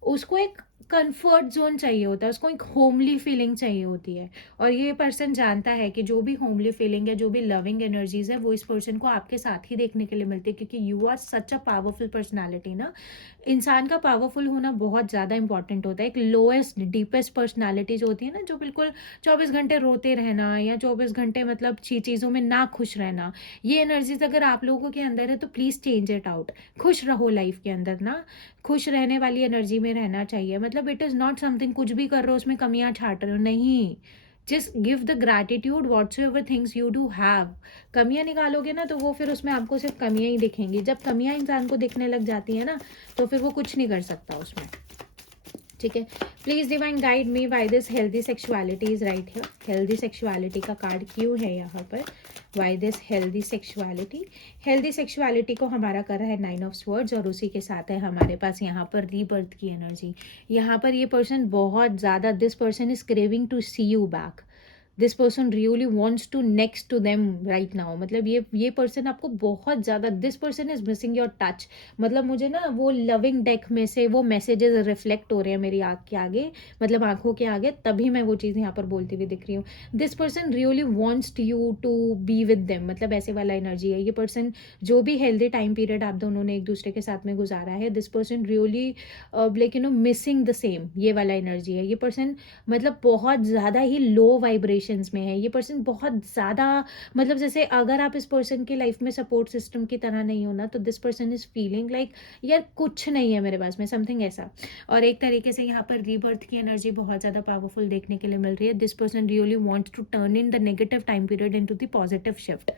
उसको एक कंफर्ट ज़ोन चाहिए होता है, उसको एक होमली फीलिंग चाहिए होती है। और ये पर्सन जानता है कि जो भी होमली फीलिंग है, जो भी लविंग एनर्जीज़ है, वो इस पर्सन को आपके साथ ही देखने के लिए मिलती है, क्योंकि you are such a powerful personality ना। इंसान का पावरफुल होना बहुत ज़्यादा इंपॉर्टेंट होता है। एक लोएस्ट डीपेस्ट पर्सनैलिटी जो होती है ना, जो बिल्कुल 24 घंटे रोते रहना या 24 घंटे मतलब चीज़ों में ना खुश रहना, ये एनर्जीज़ अगर आप लोगों के अंदर है तो प्लीज़ चेंज इट आउट। खुश रहो लाइफ के अंदर ना, खुश रहने वाली एनर्जी में रहना चाहिए। मतलब इट इज़ नॉट समथिंग कुछ भी कर रहे हो उसमें कमियाँ छाँट रहे हो, नहीं। Just give the gratitude whatsoever things you do have. कमियाँ निकालोगे ना तो वो फिर उसमें आपको सिर्फ कमियाँ ही दिखेंगी। जब कमियाँ इंसान को दिखने लग जाती है ना, तो फिर वो कुछ नहीं कर सकता उसमें। ठीक है, please divine guide me why this healthy sexuality is right here. Healthy sexuality का कार्ड क्यों है यहाँ पर? Why this healthy sexuality? Healthy sexuality को हमारा कर रहा है 9 ऑफ स्वर्ड्स, और उसी के साथ है हमारे पास यहाँ पर रीबर्थ की एनर्जी। यहाँ पर ये पर्सन बहुत ज़्यादा, this person is craving to see you back. This person really wants to next to them right now. मतलब ये पर्सन आपको बहुत ज़्यादा, this person is missing your touch. मतलब मुझे ना वो लविंग डेक में से वो मैसेजेस रिफ्लेक्ट हो रहे हैं मेरी आँख के आगे, मतलब आंखों के आगे, तभी मैं वो चीज़ यहाँ पर बोलती हुई दिख रही हूँ। This person really wants you to be with them, मतलब ऐसे वाला एनर्जी है। ये पर्सन जो भी हेल्दी टाइम पीरियड आप दोनों ने एक दूसरे के साथ में गुजारा है, this person really like missing the same, ये वाला एनर्जी है। ये पर्सन मतलब बहुत ज़्यादा ही लो वाइब्रेशंस में है। ये पर्सन बहुत ज़्यादा, मतलब जैसे अगर आप इस पर्सन की लाइफ में सपोर्ट सिस्टम की तरह नहीं हो ना, तो this person is feeling like यार कुछ नहीं है मेरे पास में, समथिंग ऐसा। और एक तरीके से यहाँ पर रीबर्थ की एनर्जी बहुत ज़्यादा पावरफुल देखने के लिए मिल रही है। This person really wants to turn in the negative time period in to the positive shift.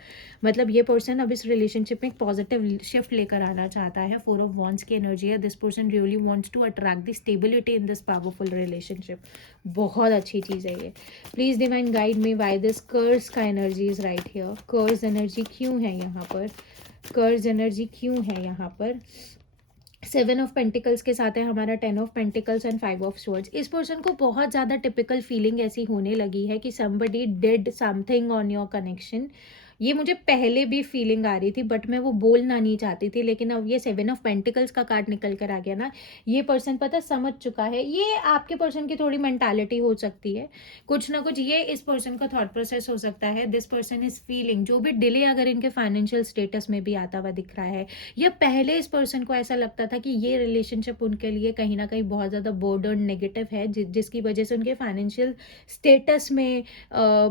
मतलब ये पर्सन अब इस रिलेशनशिप में एक पॉजिटिव शिफ्ट लेकर आना चाहता है। 4 ऑफ वॉन्ड्स की एनर्जी है। This person really wants to attract the stability in this powerful relationship. बहुत अच्छी चीज़ है ये। Please divine guide me why this curse का energy is right here. Curse energy क्यों है यहाँ पर? कर्स एनर्जी क्यों है यहाँ पर? 7 ऑफ पेंटिकल्स के साथ है हमारा 10 of pentacles and 5 of swords. इस पर्सन को बहुत ज़्यादा टिपिकल फीलिंग ऐसी होने लगी है कि somebody did something on your connection। ये मुझे पहले भी फीलिंग आ रही थी, बट मैं वो बोलना नहीं चाहती थी, लेकिन अब ये 7 ऑफ पेंटिकल्स का कार्ड निकल कर आ गया ना, ये पर्सन पता समझ चुका है। ये आपके पर्सन की थोड़ी मेंटालिटी हो सकती है, कुछ ना कुछ ये इस पर्सन का थॉट प्रोसेस हो सकता है। दिस पर्सन इज फीलिंग जो भी डिले अगर इनके फाइनेंशियल स्टेटस में भी आता हुआ दिख रहा है, या पहले इस पर्सन को ऐसा लगता था कि ये रिलेशनशिप उनके लिए कहीं ना कहीं बहुत ज़्यादा बर्डन नेगेटिव है, जिसकी वजह से उनके फाइनेंशियल स्टेटस में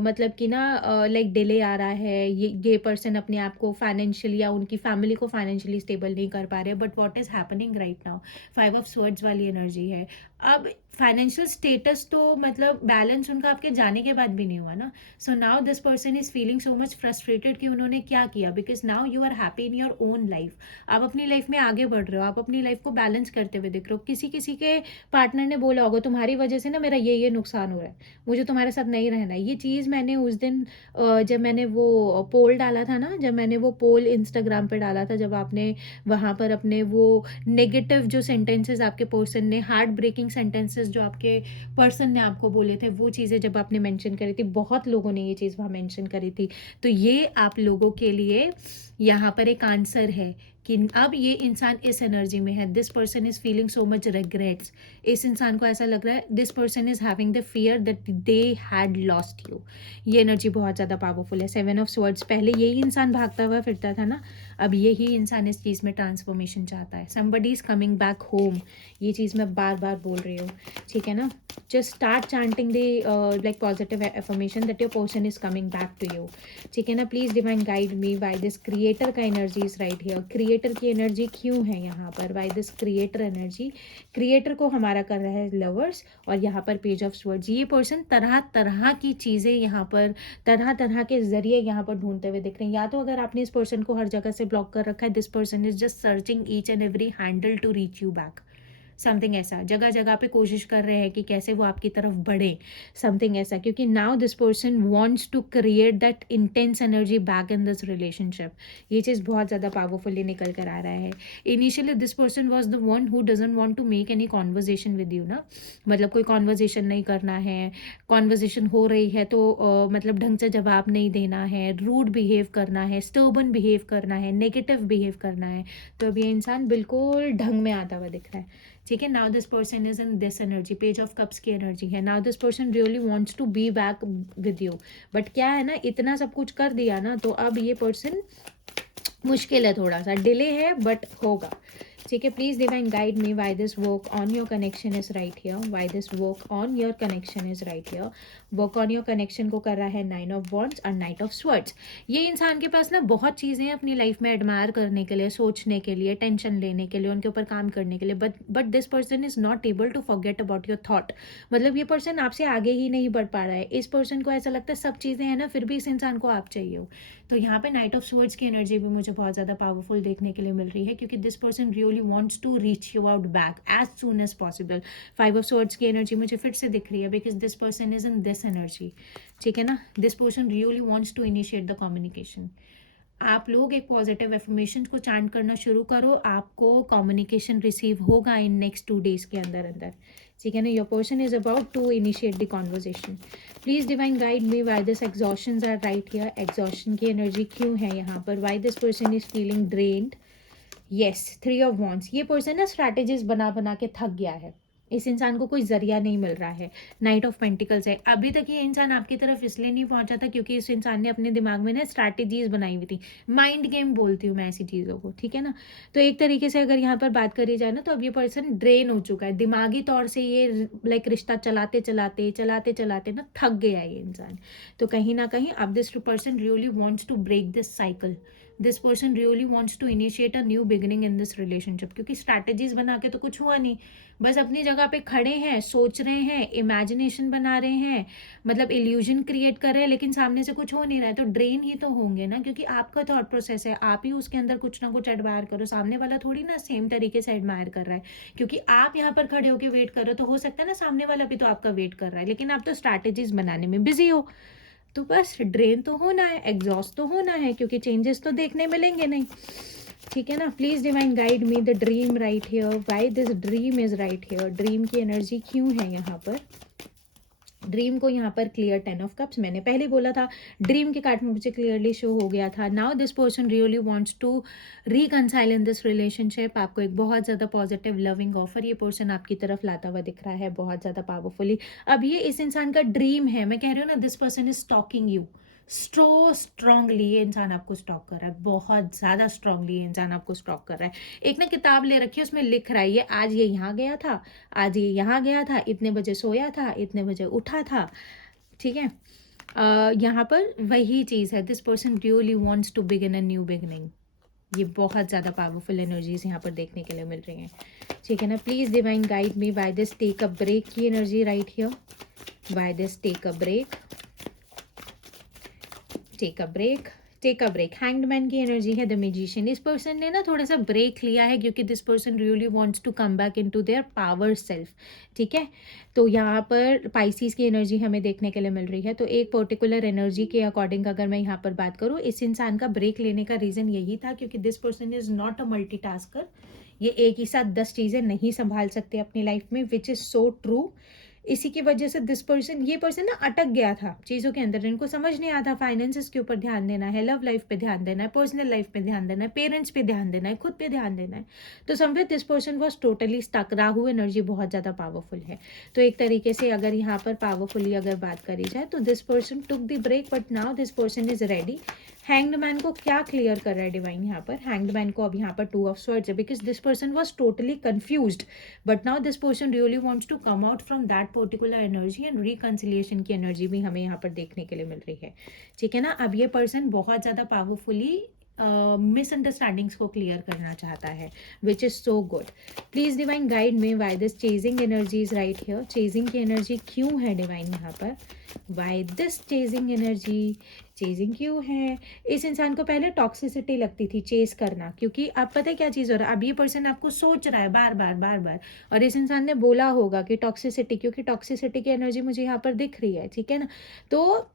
मतलब कि ना लाइक डिले आ रहा है। ये पर्सन अपने आप को फाइनेंशियली या उनकी फैमिली को फाइनेंशियली स्टेबल नहीं कर पा रहे। But what is happening right now? 5 of swords वाली एनर्जी है। अब फाइनेंशियल स्टेटस तो मतलब बैलेंस उनका आपके जाने के बाद भी नहीं हुआ ना। So now this person is feeling so much frustrated कि उन्होंने क्या किया, because now you are happy in your own life. आप अपनी लाइफ में आगे बढ़ रहे हो, आप अपनी लाइफ को बैलेंस करते हुए दिख रहे हो। किसी किसी के पार्टनर ने बोला होगा तुम्हारी वजह से ना मेरा ये नुकसान हो रहा है, मुझे तुम्हारे साथ नहीं रहना है। ये चीज़ मैंने उस दिन जब मैंने वो पोल डाला था ना, जब मैंने वो पोल इंस्टाग्राम पे डाला था, जब आपने वहाँ पर अपने वो नेगेटिव जो सेंटेंसेस आपके पर्सन ने, हार्ट ब्रेकिंग सेंटेंसेस जो आपके पर्सन ने आपको बोले थे, वो चीज़ें जब आपने मेंशन करी थी, बहुत लोगों ने ये चीज़ वहाँ मेंशन करी थी। तो ये आप लोगों के लिए यहाँ पर एक आंसर है कि अब ये इंसान इस एनर्जी में है। This person is feeling so much regrets. इस इंसान को ऐसा लग रहा है, this person is having the fear that they had lost you. ये एनर्जी बहुत ज़्यादा पावरफुल है। 7 ऑफ स्वर्ड्स, पहले यही इंसान भागता हुआ फिरता था ना, अब यही इंसान इस चीज़ में ट्रांसफॉर्मेशन चाहता है। Somebody is coming back home, ये चीज़ मैं बार बार बोल रही हूँ, ठीक है ना। Just start chanting the like positive affirmation that your person is coming back to you, ठीक है ना। Please divine guide me why this creator का energy is right here. Creator की एनर्जी क्यों है यहाँ पर? Why this creator energy? Creator को हमारा कर रहा है लवर्स, और यहाँ पर पेज ऑफ स्वर्ड्स। ये पर्सन तरह तरह की चीज़ें यहाँ पर तरह तरह के जरिए यहाँ पर ढूंढते हुए दिख रहे हैं। या तो अगर आपने इस पर्सन को हर जगह से ब्लॉक कर रखा है, this person is just searching each and every handle to reach you back. Something ऐसा, जगह जगह पे कोशिश कर रहे हैं कि कैसे वो आपकी तरफ बढ़े, समथिंग ऐसा। क्योंकि now this person wants to create that intense energy back in this relationship. ये चीज़ बहुत ज़्यादा पावरफुली निकल कर आ रहा है। Initially this person was the one who doesn't want to make any conversation with you ना, मतलब कोई कॉन्वर्जेशन नहीं करना है। कॉन्वर्जेशन हो रही है तो मतलब ढंग से जवाब नहीं देना है, रूड बिहेव करना है, स्टर्बन बिहेव करना है, नेगेटिव बिहेव करना है। तो अब ये इंसान बिल्कुल ढंग में आता हुआ दिख रहा है, ठीक है। Now this person is in this energy, page of cups की एनर्जी है। Now this person really wants to be back with you, but क्या है ना, इतना सब कुछ कर दिया ना, तो अब ये पर्सन मुश्किल है, थोड़ा सा डिले है, बट होगा। ठीक है। Please divine guide me why this work on your connection is right here, why this work on your connection is right here. Work on your connection को कर रहा है 9 ऑफ वॉन्ड्स और नाइट ऑफ स्वर्ड्स। ये इंसान के पास ना बहुत चीज़ें हैं अपनी लाइफ में एडमायर करने के लिए, सोचने के लिए, टेंशन लेने के लिए, उनके ऊपर काम करने के लिए, but this person is not able to forget about your thought. मतलब ये पर्सन आपसे आगे ही नहीं बढ़ पा रहा है। इस पर्सन को ऐसा लगता है सब चीज़ें हैं ना, फिर भी इस इंसान को आप चाहिए हो। तो यहाँ पे नाइट ऑफ स्वर्ड्स की एनर्जी भी मुझे बहुत ज़्यादा पावरफुल देखने के लिए मिल रही है, क्योंकि this person really wants to reach you out back as soon as possible. 5 of swords की एनर्जी मुझे फिर से दिख रही है, because this person is in this energy. ठीक है ना। This person really wants to initiate the communication. आप लोग एक पॉजिटिव एफर्मेशन को चैंट करना शुरू करो, आपको कम्युनिकेशन रिसीव होगा इन नेक्स्ट 2 डेज के अंदर अंदर। ठीक है ना। Your person is about to initiate the conversation. Please divine guide me why this exhaustions are right here. Exhaustion की एनर्जी क्यों है यहाँ पर? Why this person is feeling drained. Yes, 3 of wands. ये पर्सन ना स्ट्रैटेजीज बना बना के थक गया है। इस इंसान को कोई जरिया नहीं मिल रहा है। नाइट ऑफ पेंटिकल्स है। अभी तक ये इंसान आपकी तरफ इसलिए नहीं पहुंचा था क्योंकि इस इंसान ने अपने दिमाग में ना स्ट्रैटेजीज बनाई हुई थी। माइंड गेम बोलती हूँ मैं ऐसी चीज़ों को, ठीक है ना। तो एक तरीके से अगर यहाँ पर बात करी जाए ना, तो अब ये पर्सन ड्रेन हो चुका है दिमागी तौर से। ये लाइक रिश्ता चलाते चलाते चलाते चलाते ना थक गया है ये इंसान। तो कहीं ना कहीं अब this person really wants to break this cycle. This person really wants to initiate a new beginning in this relationship, क्योंकि स्ट्रैटेजीज बना के तो कुछ हुआ नहीं। बस अपनी जगह पे खड़े हैं, सोच रहे हैं, इमेजिनेशन बना रहे हैं, मतलब इल्यूजन क्रिएट कर रहे हैं, लेकिन सामने से कुछ हो नहीं रहा है। तो ड्रेन ही तो होंगे ना, क्योंकि आपका थॉट प्रोसेस है, आप ही उसके अंदर कुछ ना कुछ एडमायर करो। सामने वाला थोड़ी ना सेम तरीके से एडमायर कर रहा है, क्योंकि आप यहाँ पर खड़े होकर वेट करो तो हो सकता है ना सामने वाला भी तो आपका वेट कर रहा है, लेकिन आप तो स्ट्रैटेजीज बनाने में बिजी हो। तो बस ड्रेन तो होना है, एग्जॉस्ट तो होना है, क्योंकि चेंजेस तो देखने मिलेंगे नहीं। ठीक है ना। Please divine guide me the dream right here, why this dream is right here. Dream की एनर्जी क्यों है यहाँ पर? ड्रीम को यहाँ पर क्लियर 10 ऑफ कप्स, मैंने पहले बोला था ड्रीम के कार्ड में मुझे क्लियरली शो हो गया था। Now this person really wants to reconcile in this relationship. आपको एक बहुत ज़्यादा पॉजिटिव लविंग ऑफर ये पर्सन आपकी तरफ लाता हुआ दिख रहा है, बहुत ज़्यादा पावरफुली। अब ये इस इंसान का ड्रीम है, मैं कह रही हूँ ना, this person is stalking you strongly. ये इंसान आपको स्टॉक कर रहा है, बहुत ज़्यादा स्ट्रांगली ये इंसान आपको स्टॉक कर रहा है। एक ना किताब ले रखी है, उसमें लिख रहा है ये आज ये यहाँ गया था, आज ये यहाँ गया था, इतने बजे सोया था, इतने बजे उठा था। ठीक है। यहाँ पर वही चीज़ है। This person really wants to begin a new beginning. ये बहुत ज़्यादा पावरफुल एनर्जीज यहाँ पर देखने के लिए मिल रही हैं। ठीक है ना। Please divine guide me why this take a break की energy right here, why this take a break, take a break, take a break. Hanged man की एनर्जी है द मैजिशियन। इस पर्सन ने ना थोड़ा सा ब्रेक लिया है, क्योंकि this person really wants to come back into their power self. ठीक है। तो यहाँ पर पाइसिस की एनर्जी हमें देखने के लिए मिल रही है। तो एक पर्टिकुलर एनर्जी के अकॉर्डिंग अगर मैं यहाँ पर बात करूँ, इस इंसान का ब्रेक लेने का रीज़न यही था, क्योंकि this person is not a multitasker. ये एक ही साथ 10 चीज़ें नहीं संभाल सकते अपनी लाइफ में, विच इज़ सो ट्रू। इसी की वजह से ये पर्सन ना अटक गया था चीज़ों के अंदर। इनको समझ नहीं आता फाइनेंसेस के ऊपर ध्यान देना है, लव लाइफ पे ध्यान देना है, पर्सनल लाइफ पे ध्यान देना है, पेरेंट्स पे ध्यान देना है, खुद पे ध्यान देना है। तो somewhere this person was totally stuck. Rahu energy बहुत ज़्यादा पावरफुल है। तो एक तरीके से अगर यहाँ पर पावरफुली अगर बात करी जाए, तो this person took the break, but now this person is ready. Hanged man को क्या क्लियर कर रहा है डिवाइन यहाँ पर? हैंग्ड मैन को अब यहाँ पर 2 ऑफ स्वर्ड्स है, because this person was totally confused, but now this person really wants to come out from that particular energy, and reconciliation की एनर्जी भी हमें यहाँ पर देखने के लिए मिल रही है। ठीक है ना। अब ये पर्सन बहुत ज़्यादा पावरफुली मिसअंडरस्टैंडिंग्स को क्लियर करना चाहता है, which is so good. Please divine guide me why this chasing energy is right here. Chasing की एनर्जी क्यों है डिवाइन यहाँ पर? Why this chasing energy, chasing क्यों है? इस इंसान को पहले टॉक्सिसिटी लगती थी चेस करना, क्योंकि अब पता है क्या चीज़ हो रहा है, अब ये पर्सन आपको सोच रहा है बार बार बार बार, और इस इंसान ने बोला होगा कि टॉक्सिसिटी, क्योंकि टॉक्सिसिटी की एनर्जी मुझे यहाँ पर दिख रही है। ठीक है ना। तो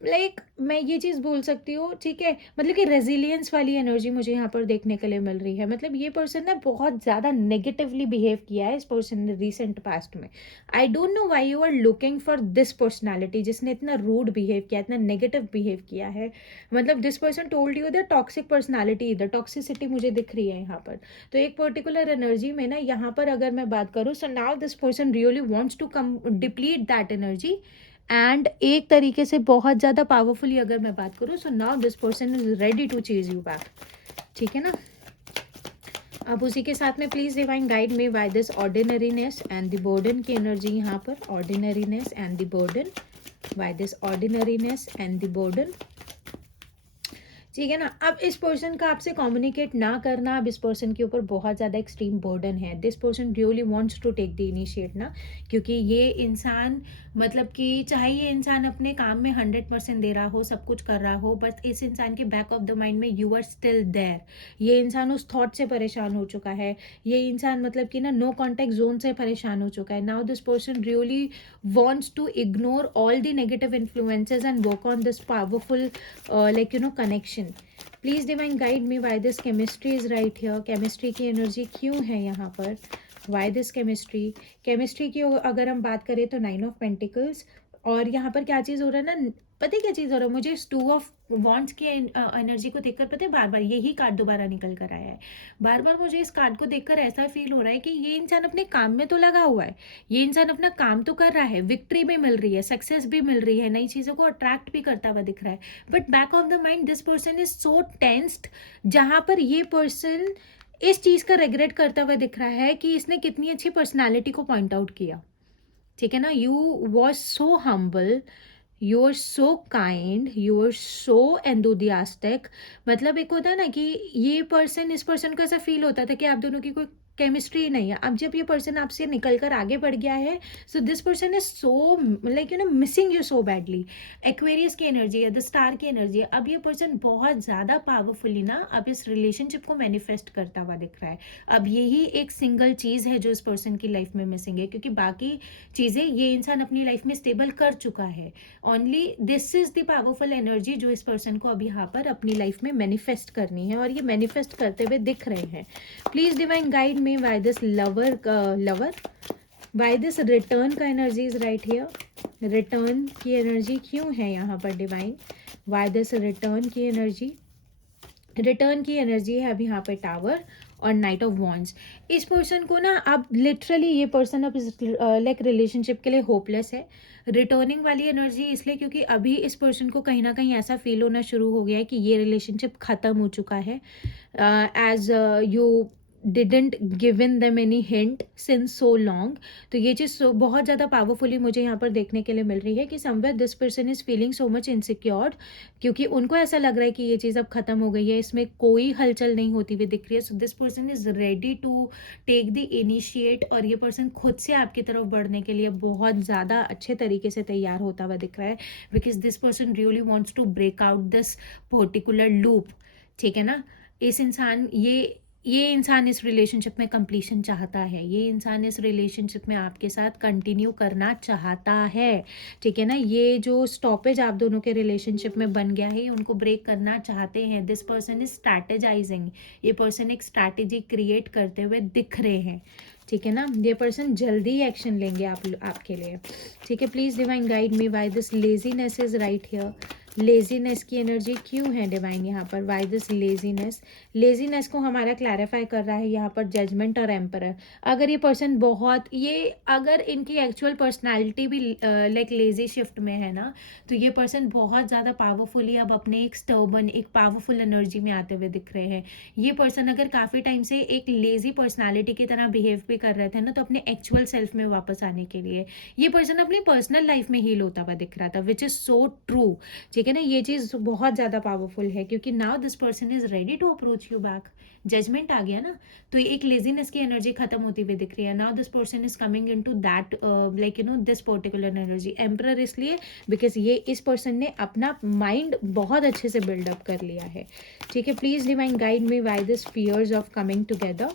मैं ये चीज़ बोल सकती हूँ, ठीक है, मतलब कि रेजिलियंस वाली एनर्जी मुझे यहाँ पर देखने के लिए मिल रही है। मतलब ये पर्सन ने बहुत ज़्यादा नेगेटिवली बिहेव किया है इस पर्सन ने रिसेंट पास्ट में। I don't know why you are looking for this personality जिसने इतना रूड बिहेव किया, इतना नेगेटिव बिहेव किया है। मतलब this person told you the toxic personality, इधर टॉक्सिसिटी मुझे दिख रही है यहाँ पर। तो एक पर्टिकुलर एनर्जी में ना यहाँ पर अगर मैं बात करूँ, so now this person really wants to come deplete that energy. And एक तरीके से बहुत ज़्यादा पावरफुली अगर मैं बात करूँ, so now this person is ready to chase you back, ठीक है ना। अब उसी के साथ में please divine guide me why this ordinariness and the burden की एनर्जी यहाँ पर, ordinariness and the burden, why this ordinariness and the burden, ठीक है ना। अब इस पर्सन का आपसे कम्युनिकेट ना करना, अब इस पर्सन के ऊपर बहुत ज़्यादा एक्सट्रीम बर्डन है। This person really wants to take the initiate ना, क्योंकि ये इंसान मतलब कि चाहे ये इंसान अपने काम में 100% दे रहा हो, सब कुछ कर रहा हो, बट इस इंसान के बैक ऑफ द माइंड में यू आर स्टिल देयर। ये इंसान उस थॉट से परेशान हो चुका है, ये इंसान मतलब कि ना नो कॉन्टेक्ट जोन से परेशान हो चुका है। Now this person really wants to ignore all the negative influences and work on this powerful connection. Please divine guide me why this chemistry is right here. chemistry की energy क्यों है यहाँ पर, why this chemistry की अगर हम बात करें तो 9 of Pentacles। और यहाँ पर क्या चीज़ हो रहा है ना, पता है क्या चीज़ हो रहा है, मुझे 2 ऑफ वॉन्ट्स की एनर्जी को देखकर पता है बार बार यही कार्ड दोबारा निकल कर आया है। बार बार मुझे इस कार्ड को देखकर ऐसा फील हो रहा है कि ये इंसान अपने काम में तो लगा हुआ है, ये इंसान अपना काम तो कर रहा है, विक्ट्री भी मिल रही है, सक्सेस भी मिल रही है, नई चीज़ों को अट्रैक्ट भी करता हुआ दिख रहा है, but back of the mind this person is so tensed, जहाँ पर ये पर्सन इस चीज़ का रिग्रेट करता हुआ दिख रहा है कि इसने कितनी अच्छी पर्सनैलिटी को पॉइंट आउट किया, ठीक है ना। You was so humble, you are so kind, you are so enthusiastic. मतलब एक होता है ना कि ये पर्सन, इस पर्सन को ऐसा फील होता था कि आप दोनों की कोई केमिस्ट्री नहीं है। अब जब ये पर्सन आपसे निकल कर आगे बढ़ गया है, so this person is so missing you so badly. Aquarius की एनर्जी है, द स्टार की एनर्जी है। अब ये पर्सन बहुत ज़्यादा पावरफुली ना अब इस रिलेशनशिप को मैनिफेस्ट करता हुआ दिख रहा है। अब यही एक सिंगल चीज़ है जो इस पर्सन की लाइफ में मिसिंग है, क्योंकि बाकी चीज़ें ये इंसान अपनी लाइफ में स्टेबल कर चुका है। Only this is the powerful energy जो इस पर्सन को अभी यहाँ पर अपनी लाइफ में मैनिफेस्ट करनी है, और ये मैनिफेस्ट करते हुए दिख रहे हैं। Please divine guide me why this lover why this return का energy is right here. Return की एनर्जी क्यों है यहाँ पर डिवाइन, वाई दिस रिटर्न की एनर्जी। रिटर्न की एनर्जी है अभी यहाँ पे टावर और नाइट ऑफ वॉन्ड्स। इस पर्सन को ना अब लिटरली ये पर्सन अब इस रिलेशनशिप के लिए होपलेस है। रिटर्निंग वाली एनर्जी इसलिए क्योंकि अभी इस पर्सन को कहीं ना कहीं ऐसा फील होना शुरू हो गया है कि ये रिलेशनशिप ख़त्म हो चुका है, as you didn't given them any hint since so long. तो ये चीज़ बहुत ज़्यादा पावरफुली मुझे यहाँ पर देखने के लिए मिल रही है कि somewhere this person is feeling so much insecured, क्योंकि उनको ऐसा लग रहा है कि ये चीज़ अब खत्म हो गई है, इसमें कोई हलचल नहीं होती हुई दिख रही है। So this person is ready to take the initiate, और ये पर्सन खुद से आपकी तरफ बढ़ने के लिए बहुत ज़्यादा अच्छे तरीके से तैयार होता हुआ दिख रहा है, because this person really wants to break out this particular loop, ठीक है ना। इस इंसान ये इंसान इस रिलेशनशिप में कंप्लीशन चाहता है, ये इंसान इस रिलेशनशिप में आपके साथ कंटिन्यू करना चाहता है, ठीक है ना। ये जो स्टॉपेज आप दोनों के रिलेशनशिप में बन गया है, उनको ब्रेक करना चाहते हैं। दिस पर्सन इज स्ट्रैटेजाइजिंग, ये पर्सन एक स्ट्रैटेजी क्रिएट करते हुए दिख रहे हैं, ठीक है ना। ये पर्सन जल्दी एक्शन लेंगे आपके लिए, ठीक है। Please divine guide me why this laziness is right here. Laziness की एनर्जी क्यों है डिवाइन यहाँ पर, वाई दिस लेजीनेस। लेजीनेस को हमारा क्लैरिफाई कर रहा है यहाँ पर जजमेंट और एम्परर। अगर ये पर्सन बहुत अगर इनकी एक्चुअल पर्सनालिटी भी लेजी शिफ्ट में है ना, तो ये पर्सन बहुत ज़्यादा पावरफुली अब अपने एक स्टर्बन, एक पावरफुल एनर्जी में आते हुए दिख रहे हैं। ये पर्सन अगर काफ़ी टाइम से एक लेजी पर्सनालिटी की तरह बिहेव भी कर रहे थे ना, तो अपने एक्चुअल सेल्फ में वापस आने के लिए ये पर्सन अपनी पर्सनल लाइफ में हील होता हुआ दिख रहा था, विच इज़ सो ट्रू, ठीक है ना। ये चीज़ बहुत ज़्यादा पावरफुल है, क्योंकि now this person is ready to approach you back. Judgement आ गया ना, तो एक लेजीनेस की एनर्जी खत्म होती हुई दिख रही है। Now this person is coming in to that this particular energy. Emperor इसलिए बिकॉज ये इस पर्सन ने अपना माइंड बहुत अच्छे से बिल्डअप कर लिया है, ठीक है। Please divine guide me why this fears of coming together.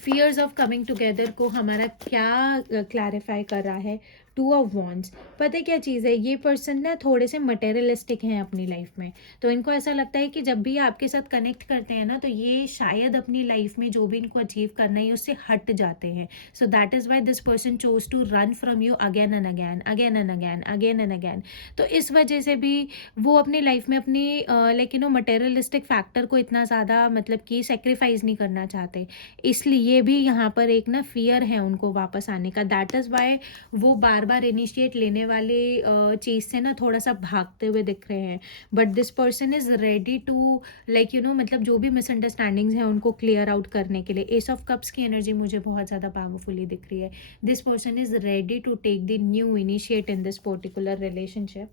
Fears of coming together को हमारा क्या क्लैरिफाई कर रहा है, टू ऑफ वॉन्ड्स, पता है क्या चीज़ है, ये पर्सन ना थोड़े से मटेरियलिस्टिक हैं अपनी लाइफ में, तो इनको ऐसा लगता है कि जब भी आपके साथ कनेक्ट करते हैं ना, तो ये शायद अपनी लाइफ में जो भी इनको अचीव करना है उससे हट जाते हैं. So that is why this person chose to run from you again and again, again and again, again and again. तो इस वजह से भी वो अपनी लाइफ में अपनी लाइक मटेरियलिस्टिक फैक्टर को इतना ज़्यादा मतलब कि सेक्रीफाइस नहीं करना चाहते, इसलिए भी यहाँ पर एक ना फियर है उनको वापस आने का. दैट इज़ वाई वो बार बार इनिशिएट लेने वाले चीज़ से ना थोड़ा सा भागते हुए दिख रहे हैं. But this person is ready to like मतलब जो भी मिसअंडरस्टैंडिंग्स हैं उनको क्लियर आउट करने के लिए. एस ऑफ कप्स की एनर्जी मुझे बहुत ज़्यादा पावरफुली दिख रही है. This person is ready to take the new initiate in this particular relationship.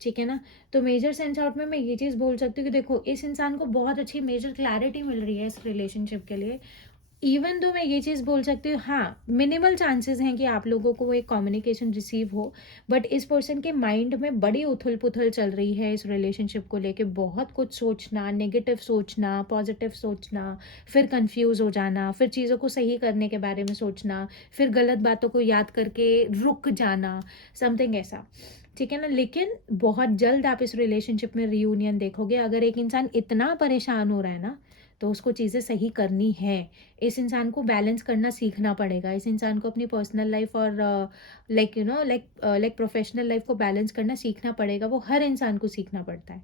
ठीक है ना. तो मेजर सेंस आउट में मैं ये चीज़ बोल सकती हूँ कि देखो, इस इंसान को बहुत अच्छी मेजर क्लैरिटी मिल रही है इस रिलेशनशिप के लिए. इवन तो मैं ये चीज़ बोल सकती हूँ, हाँ मिनिमल चांसेस हैं कि आप लोगों को एक कम्युनिकेशन रिसीव हो, बट इस पर्सन के माइंड में बड़ी उथल पुथल चल रही है इस रिलेशनशिप को लेके. बहुत कुछ सोचना, नेगेटिव सोचना, पॉजिटिव सोचना, फिर कंफ्यूज हो जाना, फिर चीज़ों को सही करने के बारे में सोचना, फिर गलत बातों को याद करके रुक जाना, समथिंग ऐसा. ठीक है ना. लेकिन बहुत जल्द आप इस रिलेशनशिप में रियूनियन देखोगे. अगर एक इंसान इतना परेशान हो रहा है ना, तो उसको चीज़ें सही करनी है. इस इंसान को बैलेंस करना सीखना पड़ेगा. इस इंसान को अपनी पर्सनल लाइफ और लाइक प्रोफेशनल लाइफ को बैलेंस करना सीखना पड़ेगा. वो हर इंसान को सीखना पड़ता है.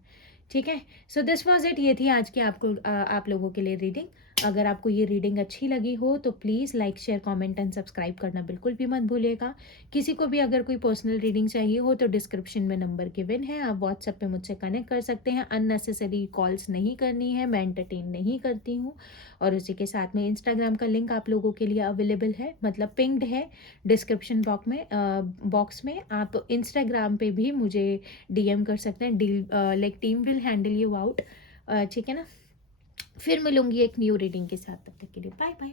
ठीक है. So this was it. ये थी आज की आप लोगों के लिए रीडिंग. अगर आपको ये रीडिंग अच्छी लगी हो तो please like, share, comment and subscribe करना बिल्कुल भी मत भूलिएगा. किसी को भी अगर कोई पर्सनल रीडिंग चाहिए हो तो डिस्क्रिप्शन में नंबर गिवन है, आप व्हाट्सएप पे मुझसे कनेक्ट कर सकते हैं. अननेसेसरी कॉल्स नहीं करनी है, मैं एंटरटेन नहीं करती हूँ. और उसी के साथ में इंस्टाग्राम का लिंक आप लोगों के लिए अवेलेबल है, मतलब पिंक्ड है डिस्क्रिप्शन बॉक्स में. आप इंस्टाग्राम पे भी मुझे डीएम कर सकते हैं. Like team will handle you out. ठीक है ना. फिर मिलूंगी एक न्यू रीडिंग के साथ. तब तक के लिए बाय बाय.